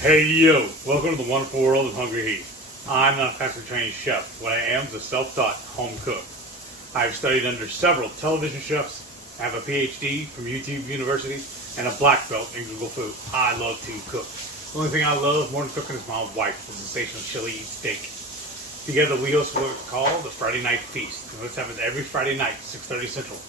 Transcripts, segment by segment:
Hey yo, welcome to the wonderful world of HungryHeath. I'm not a factory trained chef. What I am is a self-taught home cook. I've studied under several television chefs, I have a PhD from YouTube University, and a black belt in Google Food. I love to cook. The only thing I love more than cooking is my wife, the sensational chili steak. Together we host what we call the Friday Night Feast. And this happens every Friday night, 6:30 Central.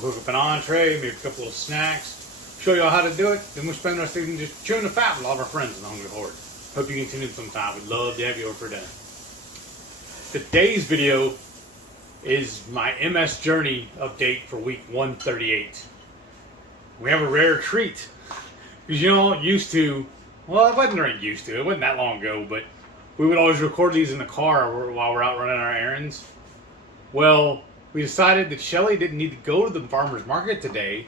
We'll cook up an entree, maybe a couple of snacks, show y'all how to do it, then we'll spend our evening just chewing the fat with all of our friends in the Hungry Horde. Hope you can tune in sometime. We'd love to have you over for dinner. Today's video is my MS Journey update for week 138. We have a rare treat. Because you know, well, it wasn't that long ago, but we would always record these in the car while we're out running our errands. Well, we decided that Shelly didn't need to go to the farmer's market today,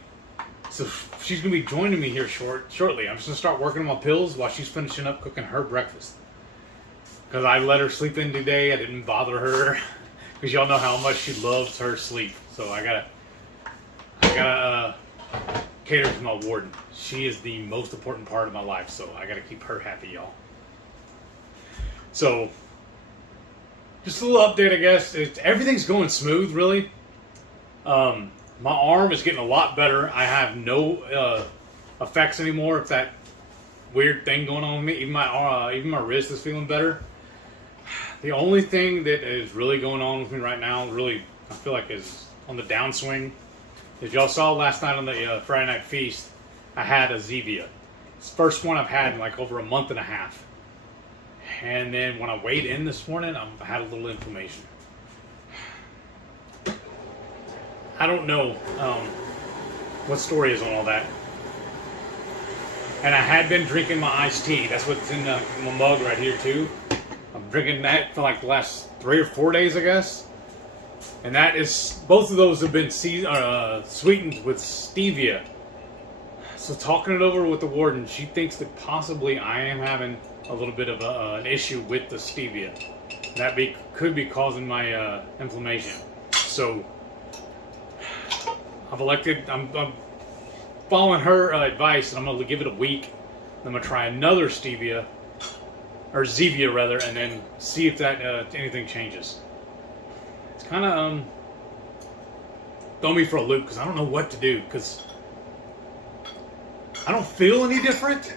so she's going to be joining me here shortly. I'm just going to start working on my pills while she's finishing up cooking her breakfast. Because I let her sleep in today. I didn't bother her. Because y'all know how much she loves her sleep. So I gotta cater to my warden. She is the most important part of my life. So I gotta keep her happy, y'all. So, just a little update, I guess. Everything's going smooth, really. My arm is getting a lot better. I have no effects anymore. It's that weird thing going on with me. Even my wrist is feeling better. The only thing that is really going on with me right now, really, I feel like is on the downswing. As y'all saw last night on the Friday Night Feast, I had a Zevia. It's the first one I've had in like over a month and a half. And then when I weighed in this morning, I had a little inflammation. I don't know what story is on all that. And I had been drinking my iced tea. That's what's in my mug right here too. I'm drinking that for like the last 3 or 4 days, I guess. And that is, both of those have been sweetened with stevia. So talking it over with the warden, she thinks that possibly I am having a little bit of an issue with the stevia. That could be causing my inflammation. So I'm following her advice, and I'm going to give it a week. I'm going to try another Zevia rather, and then see if that anything changes. It's kind of throw me for a loop because I don't know what to do, because I don't feel any different,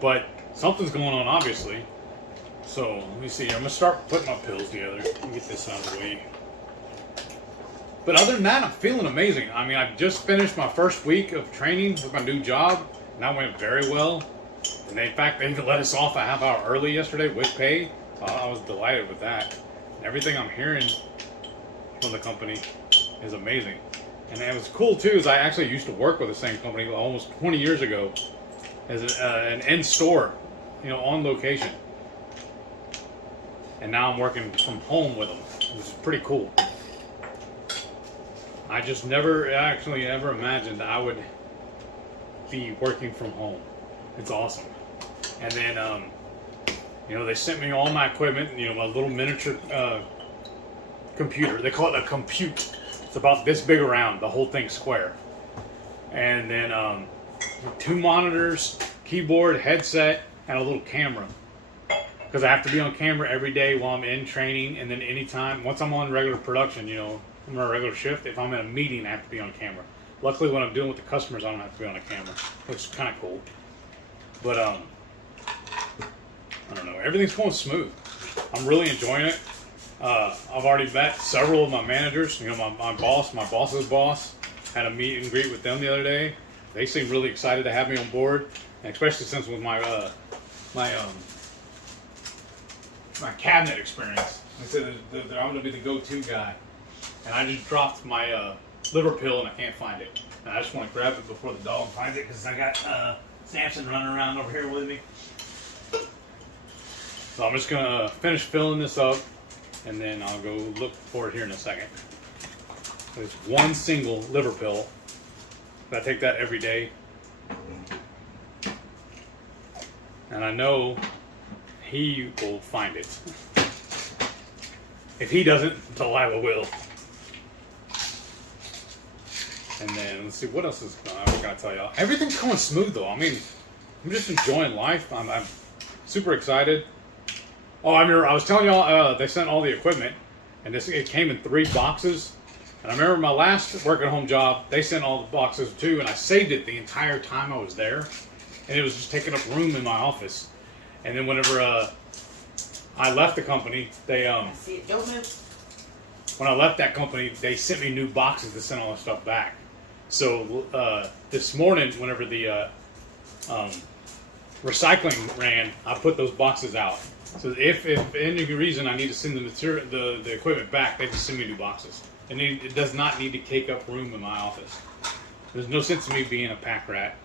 but something's going on obviously. So let me see. I'm going to start putting my pills together. Let me get this out of the way. But other than that, I'm feeling amazing. I mean, I just finished my first week of training with my new job, and that went very well. And in fact, they even let us off a half hour early yesterday with pay. So I was delighted with that. And everything I'm hearing from the company is amazing. And it was cool too, is I actually used to work with the same company almost 20 years ago as an in-store, on location. And now I'm working from home with them, which is pretty cool. I just never imagined I would be working from home. It's awesome. And then, they sent me all my equipment, my little miniature computer. They call it a compute. It's about this big around, the whole thing square. And then 2 monitors, keyboard, headset, and a little camera. Because I have to be on camera every day while I'm in training, and then anytime, once I'm on regular production, I'm on a regular shift. If I'm in a meeting, I have to be on camera. Luckily, when I'm dealing with the customers, I don't have to be on a camera, which is kind of cool. But, I don't know. Everything's going smooth. I'm really enjoying it. I've already met several of my managers. My boss's boss. Had a meet and greet with them the other day. They seem really excited to have me on board, and especially since with my cabinet experience. They said that I'm going to be the go-to guy. And I just dropped my liver pill and I can't find it. And I just want to grab it before the dog finds it, because I got Samson running around over here with me. So I'm just going to finish filling this up, and then I'll go look for it here in a second. There's one single liver pill. I take that every day. And I know he will find it. If he doesn't, Delilah will. And then let's see what else is going on. I was gonna tell y'all. Everything's going smooth though. I mean, I'm just enjoying life. I'm super excited. Oh, I remember I was telling y'all they sent all the equipment, and it came in 3 boxes. And I remember my last work at home job, they sent all the boxes too, and I saved it the entire time I was there, and it was just taking up room in my office. And then whenever I left the company, they Don't move. when I left that company, they sent me new boxes to send all the stuff back. So this morning, whenever the recycling ran, I put those boxes out. So if for any reason I need to send the equipment back, they just send me new boxes. And it does not need to take up room in my office. There's no sense in me being a pack rat,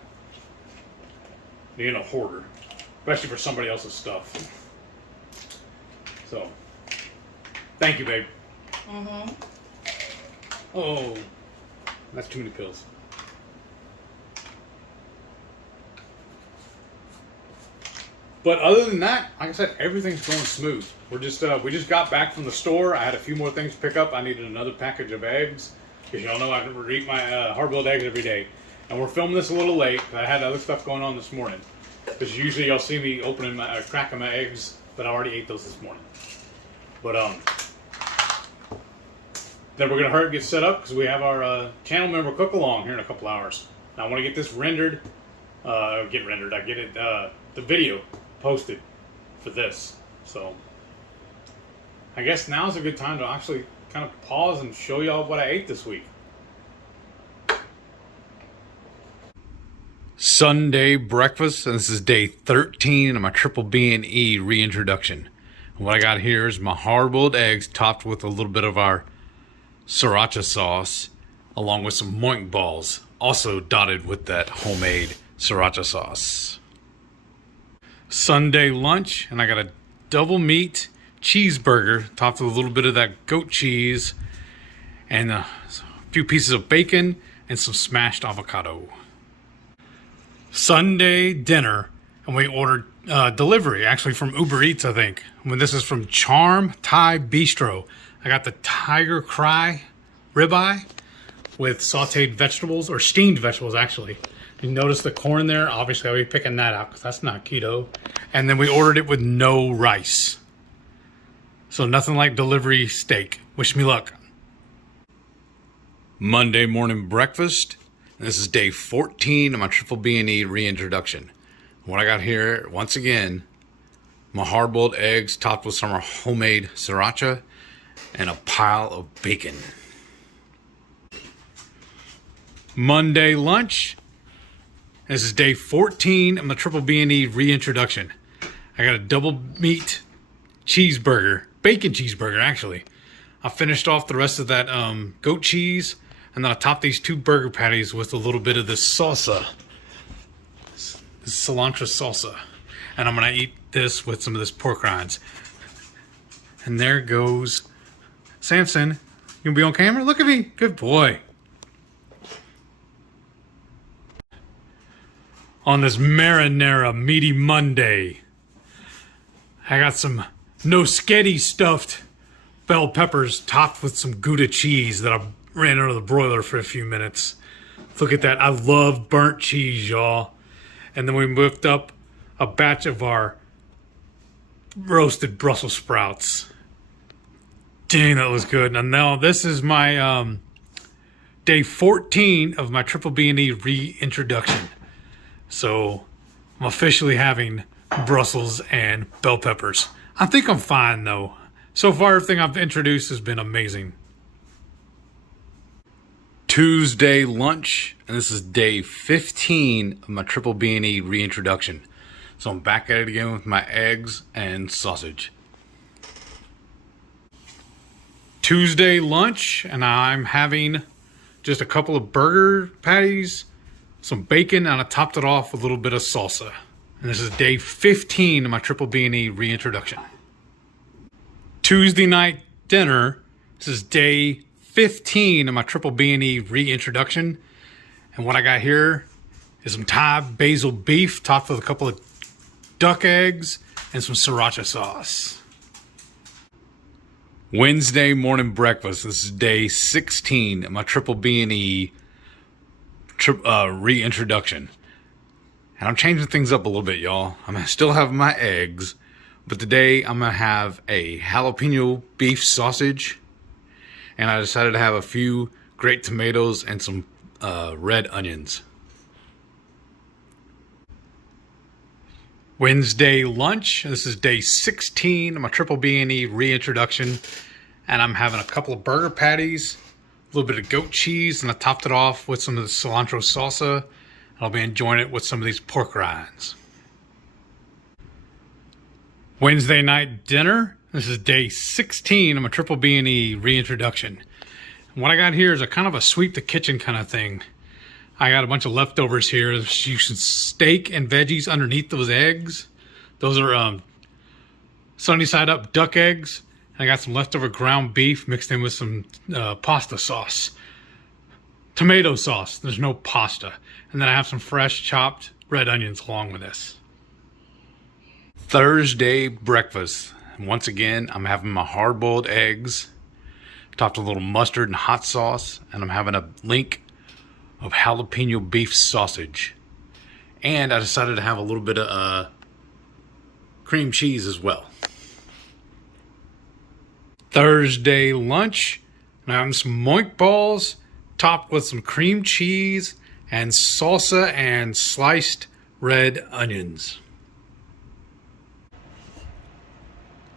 being a hoarder, especially for somebody else's stuff. So, thank you, babe. Mm-hmm. Oh, that's too many pills. But other than that, like I said, everything's going smooth. We're just we just got back from the store. I had a few more things to pick up. I needed another package of eggs because y'all know I eat my hard-boiled eggs every day. And we're filming this a little late. I had other stuff going on this morning. Because usually y'all see me opening cracking my eggs, but I already ate those this morning. But then we're gonna hurry up and get set up because we have our channel member cook along here in a couple hours. And I want to get this rendered. I get it the video posted for this. So I guess now's a good time to actually kind of pause and show y'all what I ate this week. Sunday breakfast, and this is day 13 of my triple B&E reintroduction. And what I got here is my hard-boiled eggs topped with a little bit of our sriracha sauce, along with some moink balls, also dotted with that homemade sriracha sauce. Sunday lunch, and I got a double meat cheeseburger topped with a little bit of that goat cheese and a few pieces of bacon and some smashed avocado. Sunday dinner, and we ordered delivery, actually from Uber Eats, I think. This is from Charm Thai Bistro. I got the Tiger Cry ribeye with sauteed vegetables, or steamed vegetables actually. You notice the corn there? Obviously I'll be picking that out because that's not keto. And then we ordered it with no rice. So nothing like delivery steak. Wish me luck. Monday morning breakfast. This is day 14 of my triple B&E reintroduction. What I got here, once again, my hard-boiled eggs topped with some homemade sriracha and a pile of bacon. Monday lunch. This is day 14 of my triple B&E reintroduction. I got a double meat cheeseburger, bacon cheeseburger actually. I finished off the rest of that goat cheese, and then I topped these 2 burger patties with a little bit of this salsa, this cilantro salsa. And I'm gonna eat this with some of this pork rinds. And there goes Samson. You gonna be on camera? Look at me, good boy. On this marinara meaty Monday, I got some no sketty stuffed bell peppers topped with some Gouda cheese that I ran under the broiler for a few minutes. Look at that. I love burnt cheese, y'all. And then we whipped up a batch of our roasted Brussels sprouts. Dang, that was good. And now this is my day 14 of my triple B&E reintroduction. So I'm officially having Brussels and bell peppers. I think I'm fine though. So far everything I've introduced has been amazing. Tuesday lunch, and this is day 15 of my triple B&E reintroduction. So I'm back at it again with my eggs and sausage. Tuesday lunch, and I'm having just a couple of burger patties, some bacon, and I topped it off with a little bit of salsa. And this is day 15 of my triple B&E reintroduction. Tuesday night dinner, this is day 15 of my triple B&E reintroduction. And what I got here is some Thai basil beef topped with a couple of duck eggs and some sriracha sauce. Wednesday morning breakfast, this is day 16 of my triple B&E reintroduction. And I'm changing things up a little bit, y'all. I'm gonna still have my eggs, but today I'm gonna have a jalapeno beef sausage, and I decided to have a few great tomatoes and some red onions. Wednesday lunch. This is day 16 of my Triple B&E reintroduction, and I'm having a couple of burger patties, a little bit of goat cheese, and I topped it off with some of the cilantro salsa. I'll be enjoying it with some of these pork rinds. Wednesday night dinner. This is day 16 of my Triple B&E reintroduction. And what I got here is a kind of a sweep the kitchen kind of thing. I got a bunch of leftovers here. There's some steak and veggies underneath those eggs. Those are sunny side up duck eggs. And I got some leftover ground beef mixed in with some pasta sauce. Tomato sauce. There's no pasta. And then I have some fresh chopped red onions along with this. Thursday breakfast. And once again, I'm having my hard-boiled eggs, topped with a little mustard and hot sauce. And I'm having a link of jalapeno beef sausage, and I decided to have a little bit of cream cheese as well. Thursday lunch, I'm having some moink balls topped with some cream cheese and salsa and sliced red onions.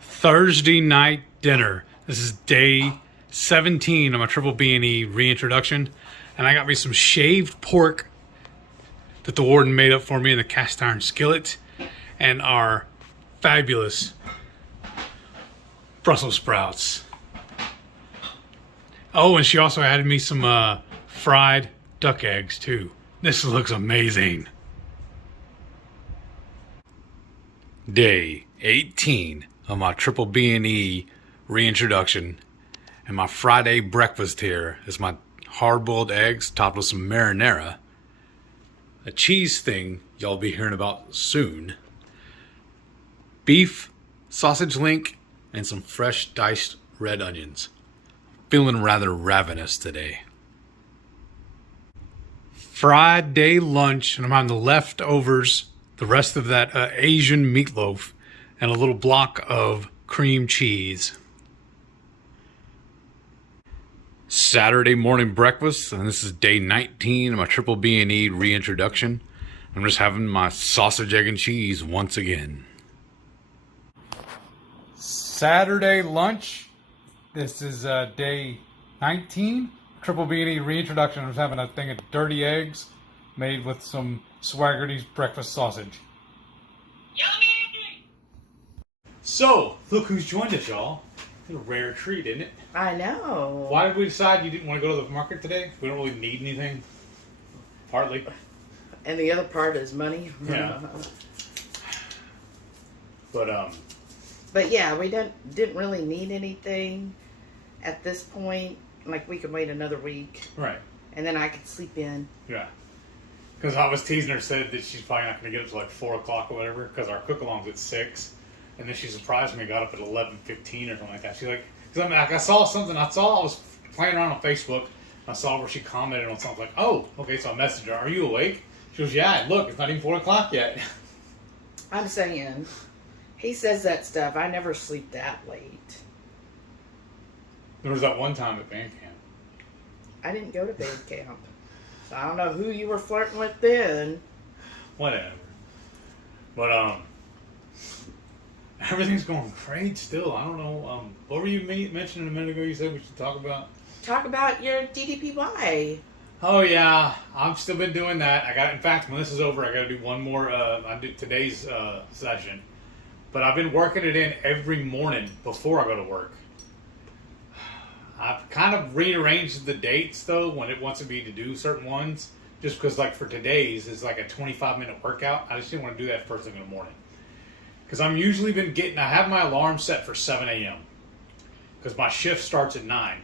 Thursday night dinner. This is day 17 of my Triple B&E reintroduction. And I got me some shaved pork that the warden made up for me in the cast iron skillet, and our fabulous Brussels sprouts. Oh, and she also added me some fried duck eggs too. This looks amazing. Day 18 of my Triple B&E reintroduction, and my Friday breakfast here is my hard-boiled eggs topped with some marinara, a cheese thing y'all be hearing about soon, beef, sausage link, and some fresh diced red onions. Feeling rather ravenous today. Friday lunch, and I'm having the leftovers, the rest of that Asian meatloaf, and a little block of cream cheese. Saturday morning breakfast, and this is day 19 of my Triple B&E reintroduction. I'm just having my sausage, egg, and cheese once again. Saturday lunch. This is day 19, Triple B&E reintroduction. I'm just having a thing of dirty eggs made with some Swaggerty's breakfast sausage. Yummy! So, look who's joined us, y'all. It's a rare treat, isn't it? I know. Why did we decide you didn't want to go to the market today? We don't really need anything. Partly. And the other part is money. Yeah. But yeah, we didn't really need anything at this point. Like, we could wait another week. Right. And then I could sleep in. Yeah. Because I was teasing her, said that she's probably not going to get up to like 4 o'clock or whatever, because our cook-along's at 6. And then she surprised me and got up at 11:15 or something like that. She's like, because I saw something, I was playing around on Facebook, I saw where she commented on something, like, oh, okay, so I messaged her, are you awake? She goes, yeah, look, it's not even 4 o'clock yet. I'm saying, he says that stuff. I never sleep that late. There was that one time at band camp. I didn't go to band camp. So I don't know who you were flirting with then. Whatever. But, everything's going great still. I don't know. What were you mentioning a minute ago you said we should talk about? Talk about your DDPY. Oh, yeah. I've still been doing that. In fact, when this is over, I got to do one more, I do today's session. But I've been working it in every morning before I go to work. I've kind of rearranged the dates, though, when it wants me to do certain ones. Just because, like, for today's, it's like a 25-minute workout. I just didn't want to do that first thing in the morning. Because I'm usually I have my alarm set for 7 a.m. Because my shift starts at 9.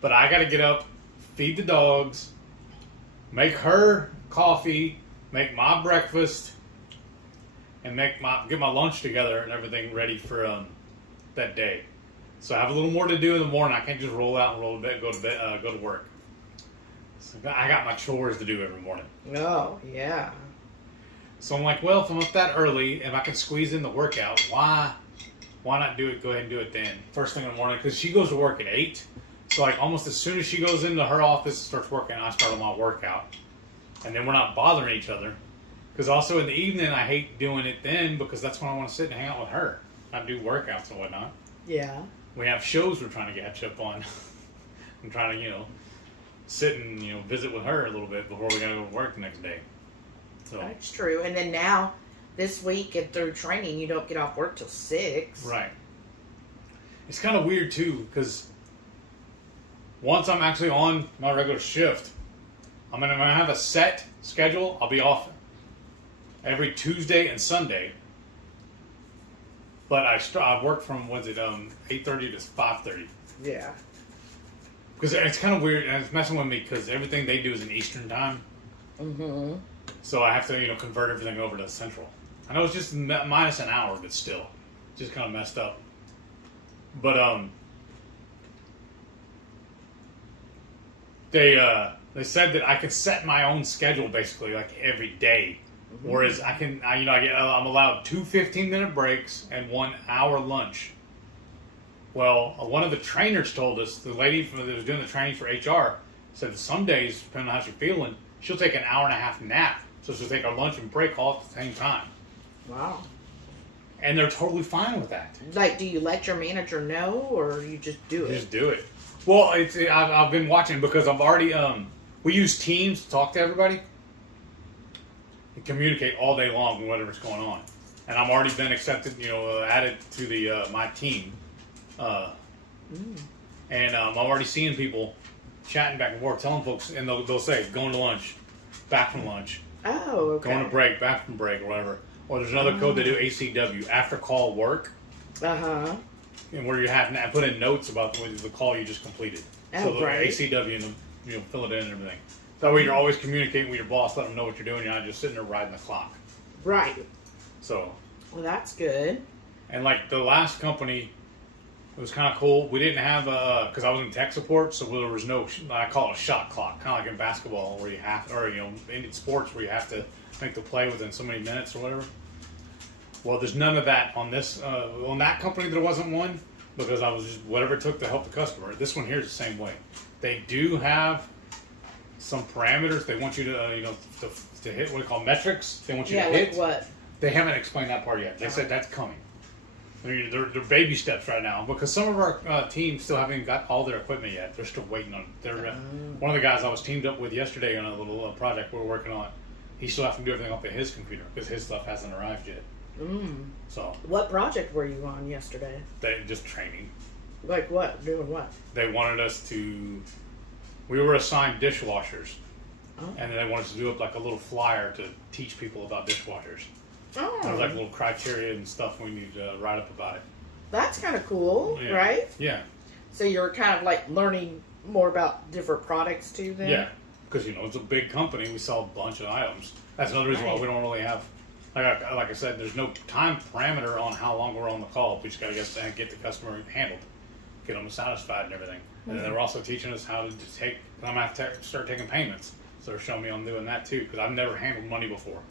But I got to get up, feed the dogs, make her coffee, make my breakfast, and get my lunch together and everything ready for that day. So I have a little more to do in the morning. I can't just roll out and go to work. So I got my chores to do every morning. Oh, yeah. So I'm like, well, if I'm up that early, if I can squeeze in the workout, why not do it? Go ahead and do it then. First thing in the morning, because she goes to work at 8. So like almost as soon as she goes into her office and starts working, I start on my workout. And then we're not bothering each other. Because also in the evening, I hate doing it then because that's when I want to sit and hang out with her. Not do workouts and whatnot. Yeah. We have shows we're trying to catch up on. I'm trying to, sit and, visit with her a little bit before we got to go to work the next day. So. That's true. And then now, this week and through training, you don't get off work till 6. Right. It's kind of weird, too, because once I'm actually on my regular shift, I'm going to have a set schedule. I'll be off every Tuesday and Sunday. But I work from, 8:30 to 5:30. Yeah. Because it's kind of weird, and it's messing with me because everything they do is in Eastern time. Mm-hmm. So I have to, convert everything over to Central. I know it's just minus an hour, but still, just kind of messed up. But they said that I can set my own schedule basically like every day, whereas I'm allowed 2 15-minute breaks and 1 hour lunch. Well, one of the trainers told us, the lady that was doing the training for HR, said that some days, depending on how she's feeling, she'll take an hour and a half nap. So she'll take our lunch and break all at the same time. Wow. And they're totally fine with that. Like, do you let your manager know, or you just do it? Just do it. Well, I've been watching because I've already, we use Teams to talk to everybody and communicate all day long with whatever's going on. And I've already been accepted, added to the my team. And I'm already seeing people chatting back and forth, telling folks, and they'll say, going to lunch, back from lunch. Oh, okay. Going to break, back from break, or whatever. Or there's another code they do, ACW, after call work. Uh-huh. And where you have to put in notes about the call you just completed. Oh, so the right. ACW, and fill it in and everything. That way you're always communicating with your boss, let them know what you're doing. You're not just sitting there riding the clock. Right. So. Well, that's good. And like the last company, it was kind of cool. We didn't have because I was in tech support, so there was no, I call it a shot clock, kind of like in basketball where you have, or in sports where you have to make the play within so many minutes or whatever. Well, there's none of that on this. On that company, there wasn't one because I was just whatever it took to help the customer. This one here is the same way. They do have some parameters they want you to, to hit what they call metrics. They want you to hit. Like what? They haven't explained that part yet. They said that's coming. They're baby steps right now because some of our teams still haven't got all their equipment yet. They're still waiting on it. They're, one of the guys I was teamed up with yesterday on a little project we were working on, he still has to do everything off of his computer because his stuff hasn't arrived yet. So what project were you on yesterday? They just training. Like what? Doing what? They wanted us to. We were assigned dishwashers, and then they wanted us to do up like a little flyer to teach people about dishwashers. Oh. There's like little criteria and stuff we need to write up about it. That's kind of cool, Yeah. right? Yeah. So you're kind of like learning more about different products too then? Yeah, because it's a big company. We sell a bunch of items. That's another reason why we don't really have, like I said, there's no time parameter on how long we're on the call. We just got to get the customer handled, get them satisfied and everything. And then they're also teaching us how to just take. I'm gonna have to start taking payments. So they're showing me on doing that too because I've never handled money before.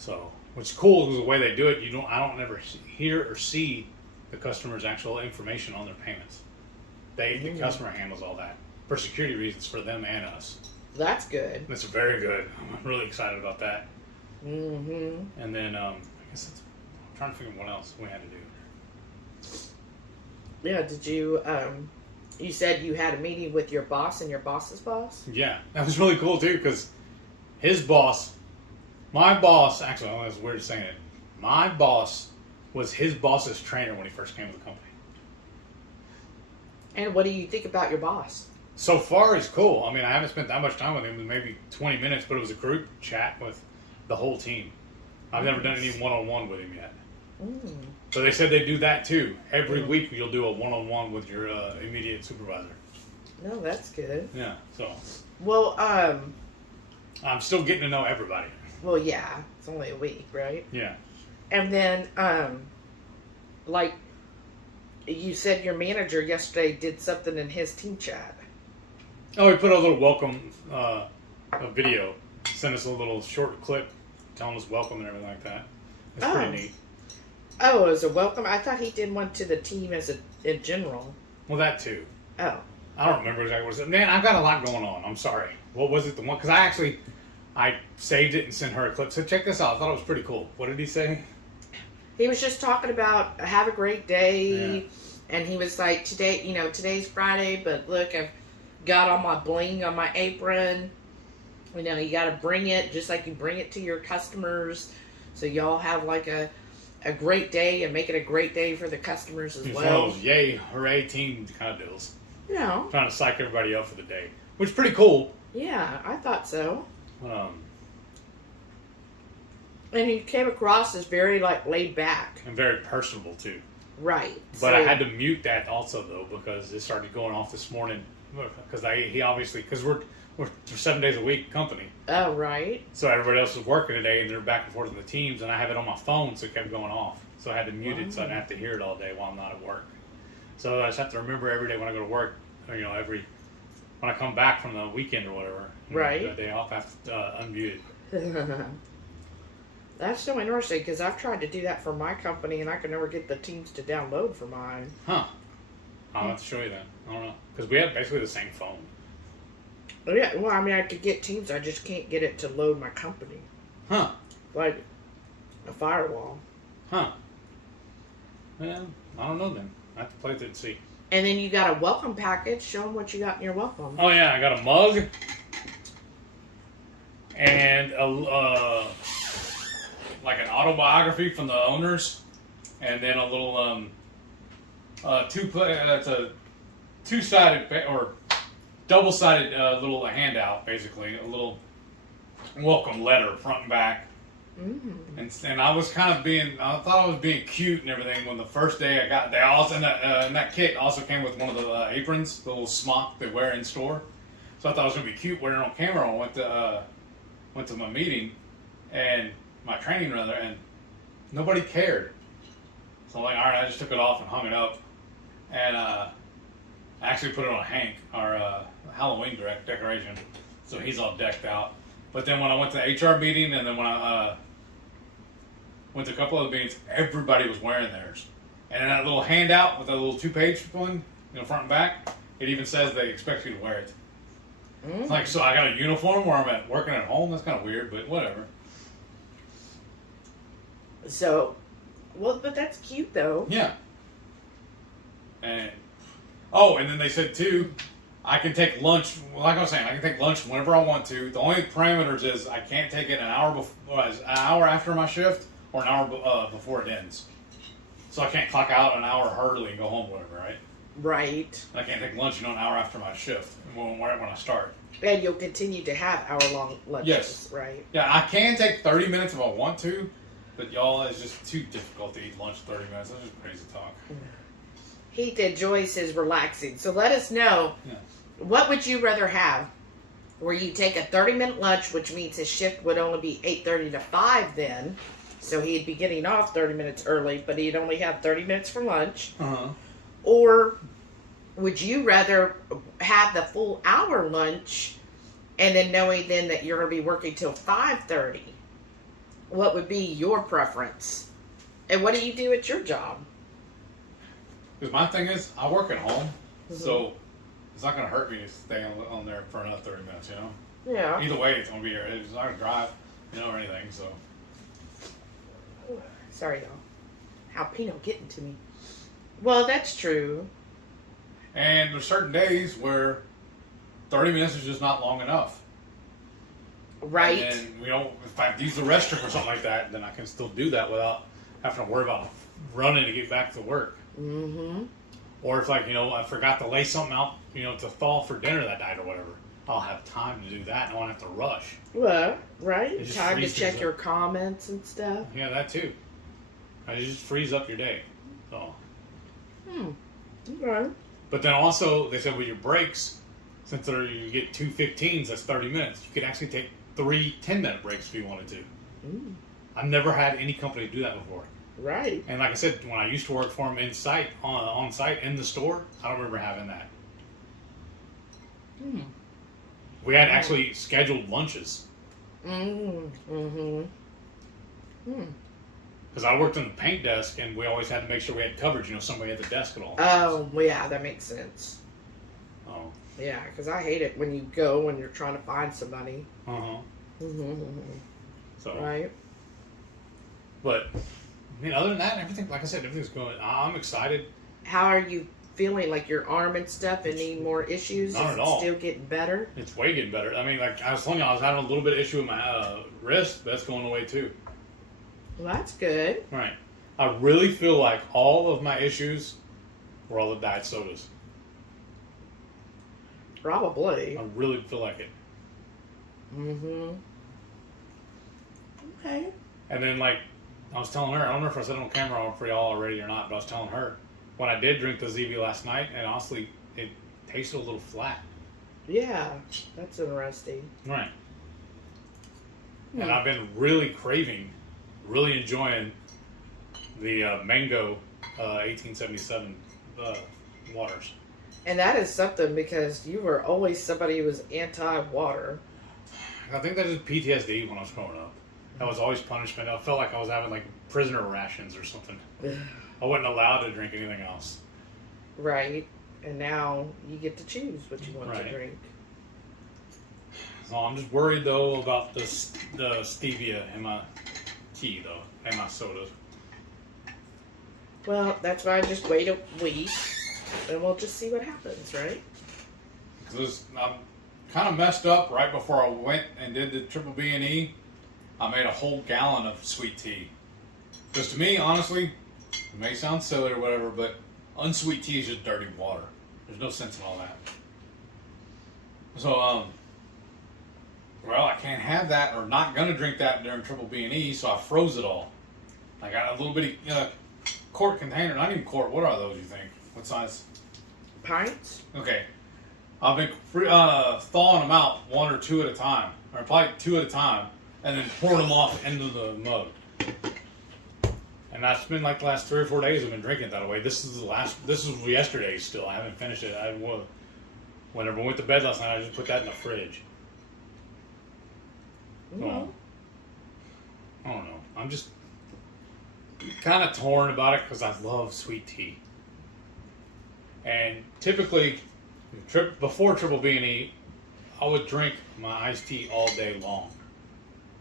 So, what's cool is the way they do it. I don't never hear or see the customer's actual information on their payments. The customer handles all that for security reasons for them and us. That's good. That's very good. I'm really excited about that. Mm-hmm. And then I guess I'm trying to figure out what else we had to do. Yeah. Did you? You said you had a meeting with your boss and your boss's boss. Yeah, that was really cool too because his boss. My boss, actually, it's weird saying it. My boss was his boss's trainer when he first came to the company. And what do you think about your boss? So far, he's cool. I mean, I haven't spent that much time with him, maybe 20 minutes, but it was a group chat with the whole team. I've never done any one-on-one with him yet. So they said they do that too. Every week you'll do a one-on-one with your immediate supervisor. No, that's good. Yeah, so. Well, I'm still getting to know everybody. Well, yeah, it's only a week, right? Yeah. And then, like, you said your manager yesterday did something in his team chat. Oh, he put a little welcome video sent us a little short clip telling us welcome and everything like that. It's Oh. pretty neat. Oh, as a welcome? I thought he did one to the team in general. Well, that too. Oh. I don't remember exactly what it was. Man, I've got a lot going on. I'm sorry. What was it? The one? Because I saved it and sent her a clip. So check this out. I thought it was pretty cool. What did he say? He was just talking about have a great day, and he was like, today's Friday, but look, I've got all my bling on my apron. You got to bring it just like you bring it to your customers, so y'all have like a great day and make it a great day for the customers as It's well. one of those yay, hooray team kind of deals. Yeah. Trying to psych everybody up for the day, which is pretty cool. Yeah, I thought so. And he came across as very laid back. And very personable too. Right. But I had to mute that also though because it started going off this morning because we're 7 days a week company. Oh, right. So everybody else was working today and they're back and forth in the teams and I have it on my phone so it kept going off. So I had to mute it so I didn't have to hear it all day while I'm not at work. So I just have to remember every day when I go to work, when I come back from the weekend or whatever, right, the day off, I have to unmute it. That's so interesting because I've tried to do that for my company and I can never get the teams to download for mine. Huh. I'll have to show you that. I don't know. Because we have basically the same phone. Yeah, well, I mean, I could get teams, I just can't get it to load my company. Huh. Like a firewall. Huh. Well, I don't know then. I have to play with it and see. And then you got a welcome package. Show them what you got in your welcome. Oh, yeah. I got a mug. And like an autobiography from the owners. And then a little, it's a two-sided or double-sided little handout, basically. A little welcome letter, front and back. Mm-hmm. And I was I thought I was being cute and everything when the first day I got, and that kit also came with one of the aprons, the little smock they wear in store. So I thought I was going to be cute wearing it on camera. I went to my meeting, and my training rather, and nobody cared. So I'm like, all right, I just took it off and hung it up. And I actually put it on Hank, our Halloween decoration. So he's all decked out. But then when I went to the HR meeting, and then when I went to a couple other meetings, everybody was wearing theirs. And in that little handout with that little 2-page one, front and back, it even says they expect you to wear it. Mm-hmm. Like, so I got a uniform where I'm working at home. That's kind of weird, but whatever. So, well, but that's cute though. Yeah. And then they said too, I can take lunch. Like I was saying, I can take lunch whenever I want to. The only parameters is I can't take it an hour after my shift or an hour before it ends. So I can't clock out an hour early and go home, whatever, right? Right. And I can't take lunch, an hour after my shift when I start. And you'll continue to have hour-long lunches, yes. Right? Yeah, I can take 30 minutes if I want to, but y'all, it's just too difficult to eat lunch 30 minutes. That's just crazy talk. Heath enjoys his relaxing. So let us know, what would you rather have? Where you take a 30-minute lunch, which means his shift would only be 8:30 to 5 then. So he'd be getting off 30 minutes early, but he'd only have 30 minutes for lunch. Uh-huh. Or would you rather have the full hour lunch and then knowing then that you're going to be working till 5:30? What would be your preference? And what do you do at your job? Because my thing is, I work at home, so it's not going to hurt me to stay on there for another 30 minutes, Yeah. Either way, it's going to be here. It's not going to drive, or anything, so. Sorry, y'all. Jalapeno getting to me. Well, that's true. And there's certain days where 30 minutes is just not long enough. Right. And, if I use the restroom or something like that, then I can still do that without having to worry about running to get back to work. Mm-hmm. Or if, I forgot to lay something out, to thaw for dinner that night or whatever, I'll have time to do that and I won't have to rush. Well, right. It just Time to frees check things your up. comments and stuff. Yeah, that too. It just frees up your day. So. Okay. But then also, they said with your breaks, since you get 2 15s, that's 30 minutes. You could actually take 3 10-minute breaks if you wanted to. I've never had any company do that before. Right. And like I said, when I used to work for them on site in the store, I don't remember having that. We had actually scheduled lunches. Mm-hmm. Because I worked on the paint desk, and we always had to make sure we had coverage. Somebody at the desk at all. Oh, well, yeah, that makes sense. Oh. Yeah, because I hate it when you go when you're trying to find somebody. Mm-hmm. So. Right. But, other than that, everything, like I said, everything's going. I'm excited. How are you feeling? Like your arm and stuff? Any more issues? Not Is at it all. still getting better? It's way getting better. Like I was telling you, I was having a little bit of issue with my wrist, but that's going away too. Well, that's good. Right. I really feel like all of my issues were all the diet sodas. Probably. I really feel like it. Mm-hmm. Okay. And then, like, I was telling her, I don't know if I said it on camera for y'all already or not, but I was telling her, when I did drink the ZV last night, and honestly, it tasted a little flat. Yeah, that's interesting. Right. And I've been really really enjoying the mango 1877 waters. And that is something because you were always somebody who was anti-water. I think that is PTSD when I was growing up. That was always punishment. I felt like I was having like prisoner rations or something. I wasn't allowed to drink anything else. Right. And now you get to choose what you want to drink. So I'm just worried though about the stevia in my tea though, and my sodas. Well, that's why I just wait a week and we'll just see what happens, right? Because I'm kind of messed up right before I went and did the triple B&E. I made a whole gallon of sweet tea. Because to me, honestly, it may sound silly or whatever, but unsweet tea is just dirty water. There's no sense in all that. So, well, I can't have that or not going to drink that during triple B&E, so I froze it all. I got a little bitty quart container. Not even quart. What are those, you think? What size? Pints? Okay. I've been thawing them out one or two at a time. Or probably two at a time. And then pouring them off into the mug. And that's been like the last 3 or 4 days I've been drinking it that way. This is yesterday still. I haven't finished it. Whenever I went to bed last night, I just put that in the fridge. Well, I don't know. I'm just kind of torn about it because I love sweet tea. And typically, before triple B&E, I would drink my iced tea all day long.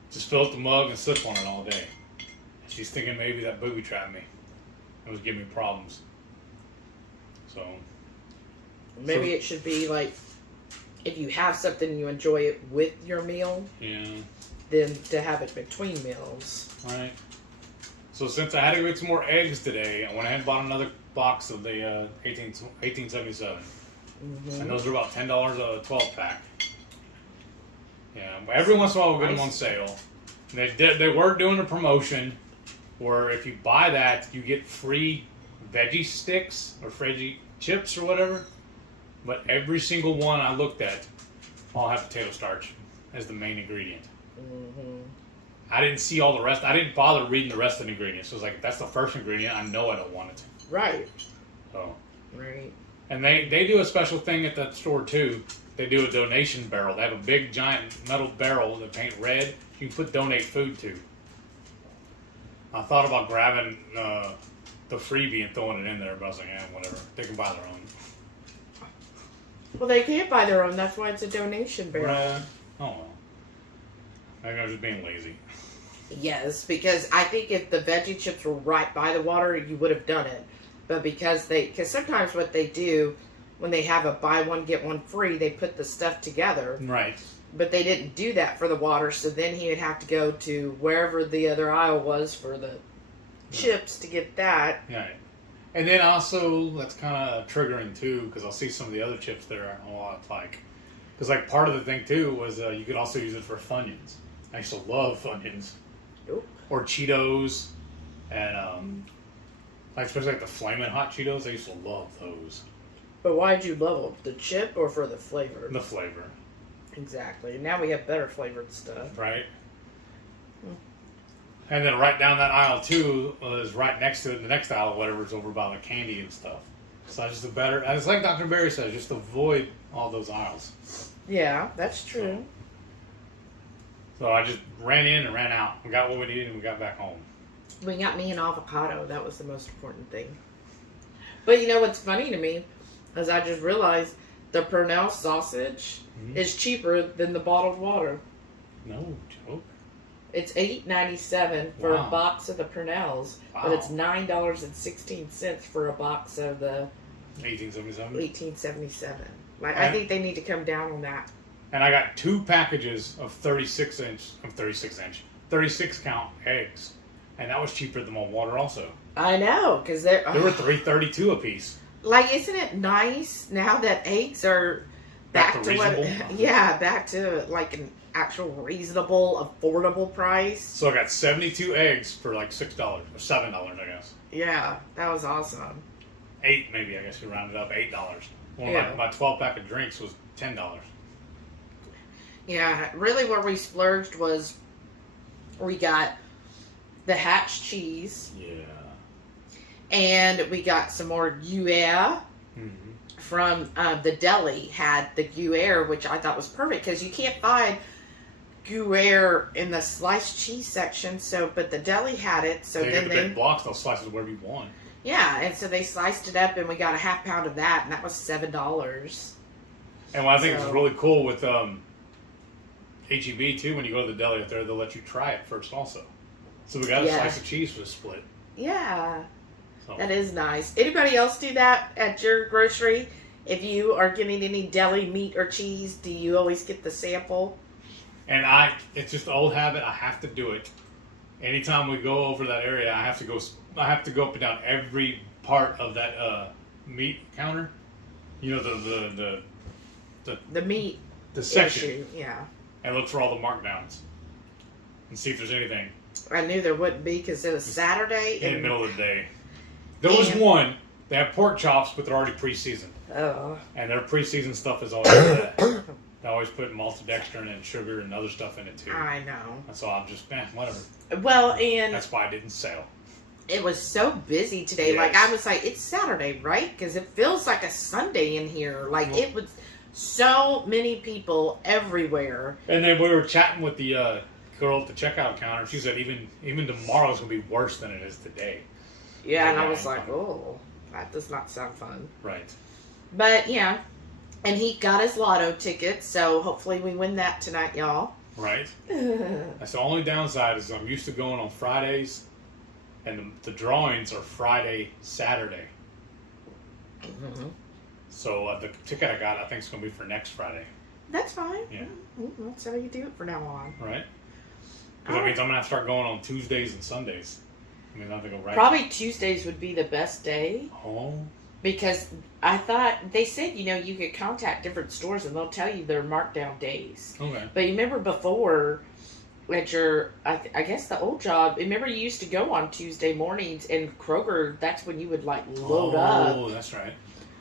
Just fill up the mug and sip on it all day. She's thinking maybe that booby trapped me. It was giving me problems. So. Maybe it should be like, if you have something you enjoy it with your meal. Yeah. Then to have it between meals. Right. So since I had to make some more eggs today, I went ahead and bought another box of the 1877. Mm-hmm. And those are about $10 a 12-pack. Yeah, every once in a while we'll get them on sale. They were doing a promotion where if you buy that, you get free veggie sticks or veggie chips or whatever. But every single one I looked at all have potato starch as the main ingredient. Mm-hmm. I didn't see all the rest. I didn't bother reading the rest of the ingredients. So it was like, if that's the first ingredient, I know I don't want it. Right. So. Right. And they do a special thing at that store too. They do a donation barrel. They have a big giant metal barrel that paint red. You can put donate food to. I thought about grabbing the freebie and throwing it in there, but I was like, whatever. They can buy their own. Well, they can't buy their own. That's why it's a donation barrel. Right. Oh well. Maybe I was just being lazy. Yes, because I think if the veggie chips were right by the water, you would have done it. But because sometimes what they do when they have a buy one get one free, they put the stuff together. Right. But they didn't do that for the water, so then he would have to go to wherever the other aisle was for the chips to get that. Right. And then also, that's kind of triggering too, because I'll see some of the other chips that aren't a lot like. Because like part of the thing too was you could also use it for Funyuns. I used to love Funyuns. Nope. Or Cheetos, and like especially like the Flamin' Hot Cheetos. I used to love those. But why'd you love them? The chip or for the flavor? The flavor. Exactly. Now we have better flavored stuff. Right. And then right down that aisle too is right next to it. The next aisle, whatever's over by the candy and stuff. So I just it's like Dr. Berry says, just avoid all those aisles. Yeah, that's true. So I just ran in and ran out. We got what we needed and we got back home. We got me an avocado. That was the most important thing. But you know what's funny to me is I just realized the Purnell sausage is cheaper than the bottled water. No joke. It's $8.97 for a box of the Purnells, but it's $9.16 for a box of the 1877. Like, I think they need to come down on that. And I got 2 packages of 36 count eggs, and that was cheaper than my water also. I know, because they were $3.32 a piece. Like, isn't it nice now that eggs are back to what? Yeah, back to like an actual reasonable, affordable price. So I got 72 eggs for like $6 or $7, I guess. Yeah, that was awesome. 8 maybe, I guess you rounded up, $8. Well, my 12 pack of drinks was $10. Yeah, really where we splurged was we got the Hatch cheese. Yeah. And we got some more Gruyere from the deli. Had the Gruyere, which I thought was perfect because you can't find Gruyere in the sliced cheese section. So, but the deli had it. So they then get the big blocks. They'll slice it wherever you want. Yeah, and so they sliced it up, and we got a half pound of that, and that was $7. And what I think is really cool with HEB too, when you go to the deli up there, they'll let you try it first also. So we got a slice of cheese for the split. Yeah. That is nice. Anybody else do that at your grocery? If you are getting any deli meat or cheese, do you always get the sample? And it's just an old habit. I have to do it. Anytime we go over that area, I have to go up and down every part of that meat counter. You know, the meat section. Issue, yeah. And look for all the markdowns and see if there's anything. I knew there wouldn't be because it was Saturday. In the middle of the day. There was one. They have pork chops, but they're already pre-seasoned. Oh. And their pre-seasoned stuff is always that. They always put maltodextrin and sugar and other stuff in it too. I know. And so I'm just, whatever. Well, and that's why I didn't sell. It was so busy today. Yes. Like, I was like, it's Saturday, right? Because it feels like a Sunday in here. Like, it was so many people everywhere. And then we were chatting with the girl at the checkout counter. She said even tomorrow's going to be worse than it is today. Yeah, and I was like, oh, that does not sound fun. Right. But, yeah. And he got his lotto ticket, so hopefully we win that tonight, y'all. Right. That's the only downside is I'm used to going on Fridays, and the drawings are Friday, Saturday. Mm-hmm. So the ticket I got, I think, is going to be for next Friday. That's fine. Yeah. That's how you do it from now on. Right. Because that means I'm going to have to start going on Tuesdays and Sundays. I mean, I have to go right. Probably Tuesdays would be the best day. Oh. Because I thought, they said, you could contact different stores and they'll tell you their markdown days. Okay. But you remember before, at your, I guess the old job, remember you used to go on Tuesday mornings and Kroger, that's when you would load up. Oh, that's right.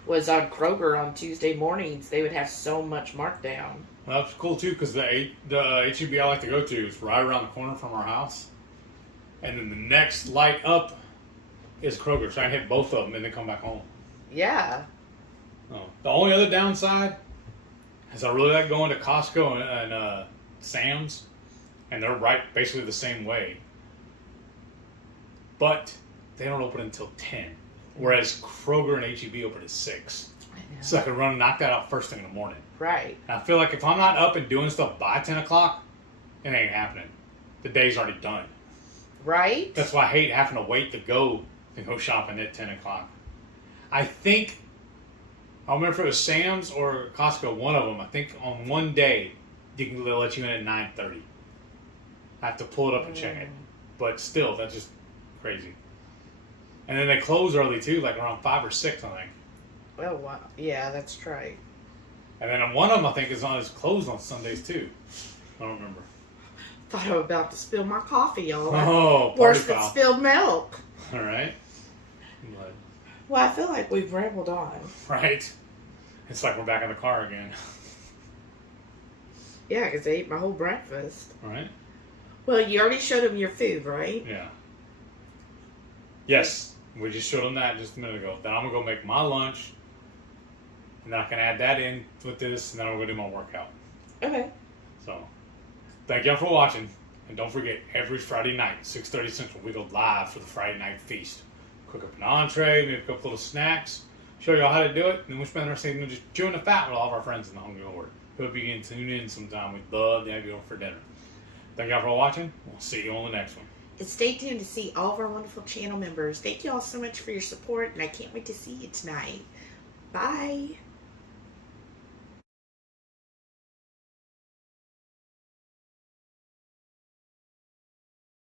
Was on Kroger on Tuesday mornings. They would have so much markdown. Well, that's cool too, because the HEB I like to go to is right around the corner from our house. And then the next light up is Kroger, so I can hit both of them and then come back home. Yeah. Oh. The only other downside is I really like going to Costco and Sam's, and they're basically the same way. But they don't open until 10, whereas Kroger and HEB open at 6. I know. So I can knock that out first thing in the morning. Right. And I feel like if I'm not up and doing stuff by 10 o'clock, it ain't happening. The day's already done. Right. That's why I hate having to wait to go shopping at 10 o'clock. I think, I don't remember if it was Sam's or Costco, one of them. I think on one day, they'll let you in at 9:30. I have to pull it up and check it. But still, that's just crazy. And then they close early too, like around 5 or 6, I think. Oh, wow. Yeah, that's right. And then one of them, I think, is closed on Sundays too. I don't remember. Thought I was about to spill my coffee, y'all. Oh, worse than spilled milk. All right. But, well, I feel like we've rambled on. Right. It's like we're back in the car again. Yeah, because they ate my whole breakfast. All right. Well, you already showed them your food, right? Yeah. Yes. We just showed them that just a minute ago. Then I'm going to go make my lunch. And then I can add that in with this. And then I'm going to do my workout. Okay. So. Thank y'all for watching. And don't forget, every Friday night, 6:30 Central, we go live for the Friday night feast. Cook up an entree, make a couple little snacks, show y'all how to do it, and then we spend our evening just chewing the fat with all of our friends in the Hungry Horde. Hope you can tune in sometime. We'd love to have you over for dinner. Thank y'all for watching. We'll see you on the next one. And stay tuned to see all of our wonderful channel members. Thank you all so much for your support, and I can't wait to see you tonight. Bye.